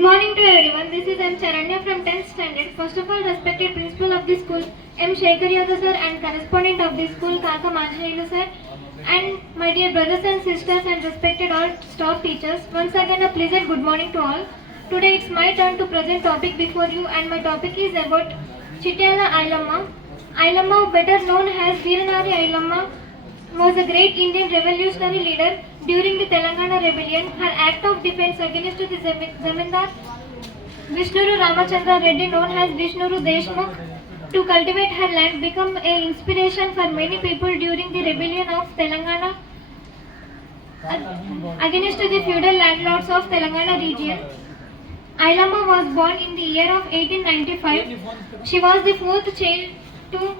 Good morning to everyone. This is M. Charanya from 10th standard. First of all, respected principal of the school, M. Shekhar Yadav sir, and correspondent of the school, Kaka Manjayelu sir, and my dear brothers and sisters and respected all staff teachers. Once again, a pleasant good morning to all. Today it's my turn to present topic before you, and my topic is about Chityala Ailamma. Ailamma, better known as Veeranari Ailamma, was a great Indian revolutionary leader during the Telangana rebellion. Her act of defense against the Zamindar Vishnuru Ramachandra Reddy, known as Vishnuru Deshmukh, to cultivate her land, became an inspiration for many people during the rebellion of Telangana against the feudal landlords of Telangana region. Ailamma was born in the year of 1895. She was the fourth child to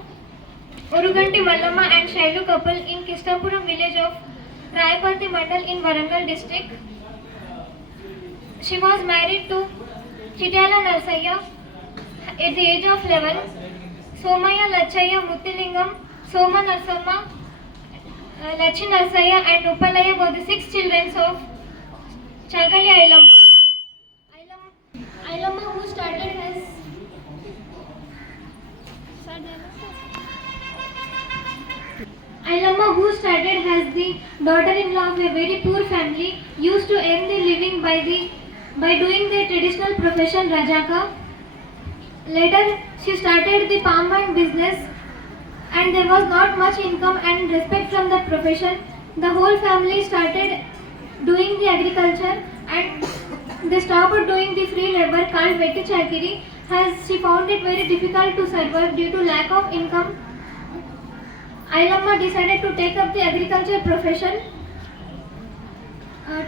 Uruganti Mallamma and Shailu couple in Kistapuram village of Rayapati Mandal in Warangal district. She was married to Chityala Narsayya at the age of 11. Somaya Lachaya Muthilingam, Soma Narsamma, Lachi Narsayya and Uppalaya were the 6 children of Chakalya Ailamma. Ailamma, who started as Ailamma, who started as the daughter-in-law of a very poor family, used to earn their living by doing their traditional profession Rajaka. Later, she started the palm wine business, and there was not much income and respect from the profession. The whole family started doing the agriculture, and they stopped doing the free labor called Vetti Chakiri, as she found it very difficult to survive due to lack of income. Ailamma decided to take up the agriculture profession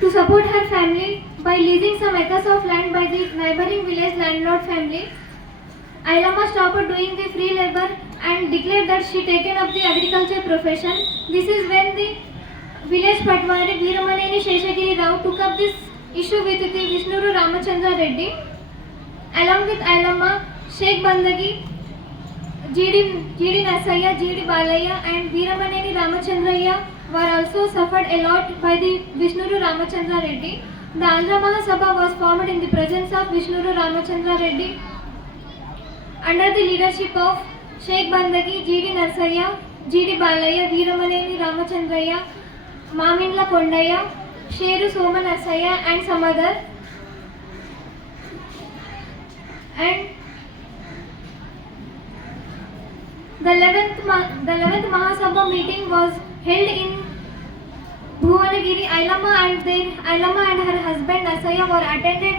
to support her family by leasing some acres of land by the neighboring village landlord family. Ailamma stopped doing the free labor and declared that she taken up the agriculture profession. This is when the village Patwari Veeramaneni Sheshagiri Rao took up this issue with the Vishnuru Ramachandra Reddy. Along with Ailamma, Sheikh Bandagi, G.D. Nasayya, G.D. Balaya and Veeramaneni Ramachandraya were also suffered a lot by the Vishnuru Ramachandra Reddy. The Andhra Mahasabha was formed in the presence of Vishnuru Ramachandra Reddy under the leadership of Sheikh Bandagi, G.D. Narsayya, G.D. Balaya, Veeramaneni Ramachandraya, Mamindla Kondaya, Sheru Soma Narsayya and some other. And the 11th Mahasabha meeting was held in Bhuvanagiri. Ailamma and her husband Nasayya were attended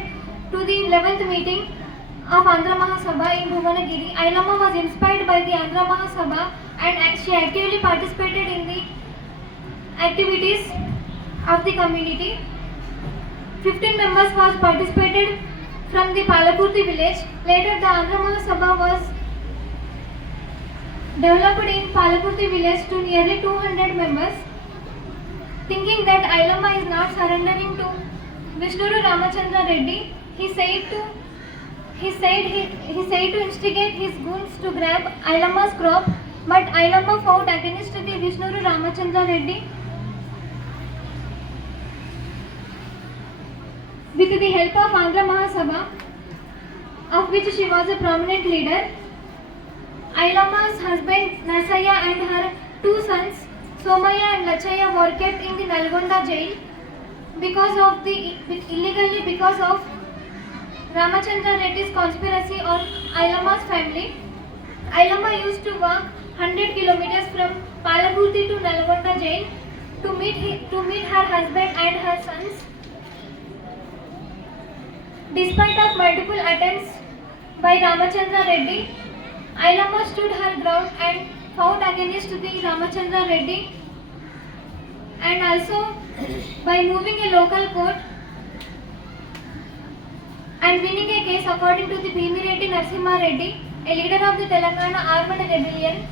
to the 11th meeting of Andhra Mahasabha in Bhuvanagiri. Ailamma was inspired by the Andhra Mahasabha and she actively participated in the activities of the community. 15 members was participated from the Palapurti village. Later the Andhra Mahasabha was developed in Palapurti village to nearly 200 members. Thinking that Ailamma is not surrendering to Vishnuru Ramachandra Reddy, he said to instigate his goons to grab Ailamma's crop, but Ailamma fought against the Vishnuru Ramachandra Reddy. With the help of Andhra Mahasabha, of which she was a prominent leader, Ailamma's husband Narsayya and her 2 sons Somaya and Lachaya were kept in the Nalgonda jail because of Ramachandra Reddy's conspiracy on Ailamma's family. Ailamma used to walk 100 kilometers from Palapurti to Nalgonda jail to meet her husband and her sons. Despite of multiple attempts by Ramachandra Reddy, Ailamma stood her ground and fought against the Ramachandra Reddy, and also by moving a local court and winning a case according to the Bhimireddy Narasimha Reddy, a leader of the Telangana armed rebellion.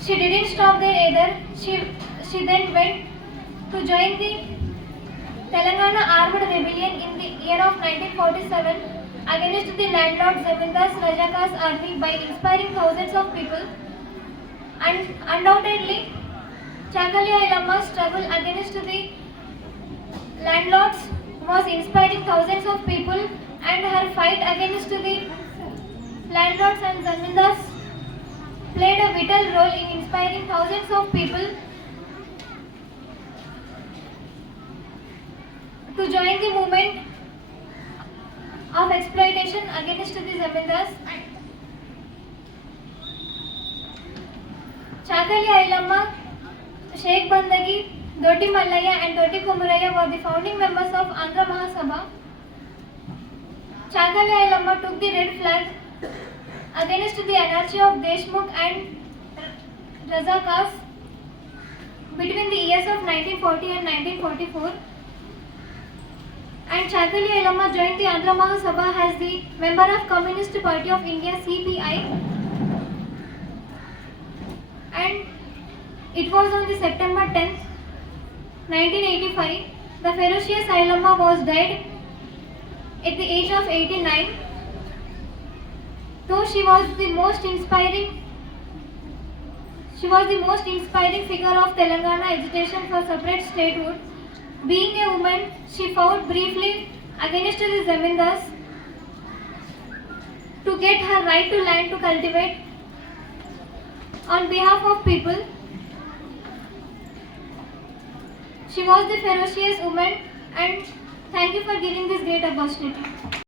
She didn't stop there either. She then went to join the Telangana armed rebellion in the year of 1947 against the landlord Zamindars Rajakas army by inspiring thousands of people. And undoubtedly, Chakalya Ailamma's struggle against the landlords was inspiring thousands of people and her fight against the landlords and zamindars played a vital role in inspiring thousands of people to join the movement of exploitation against the zamindars. Chakali Ailamma, Sheikh Bandagi, Doti Mallaya and Doti Komuraya were the founding members of Andhra Mahasabha. Chakali Ailamma took the red flag against the anarchy of Deshmukh and Razakars between the years of 1940 and 1944. And Chakali Ailamma joined the Andhra Mahasabha as the member of Communist Party of India CPI, and it was on the September 10th, 1985. The ferocious Ailamma was died at the age of 89. Though she was the most inspiring figure of Telangana agitation for separate statehood. Being a woman, she fought briefly against the zamindars to get her right to land to cultivate on behalf of people. She was the ferocious woman, and thank you for giving this great opportunity.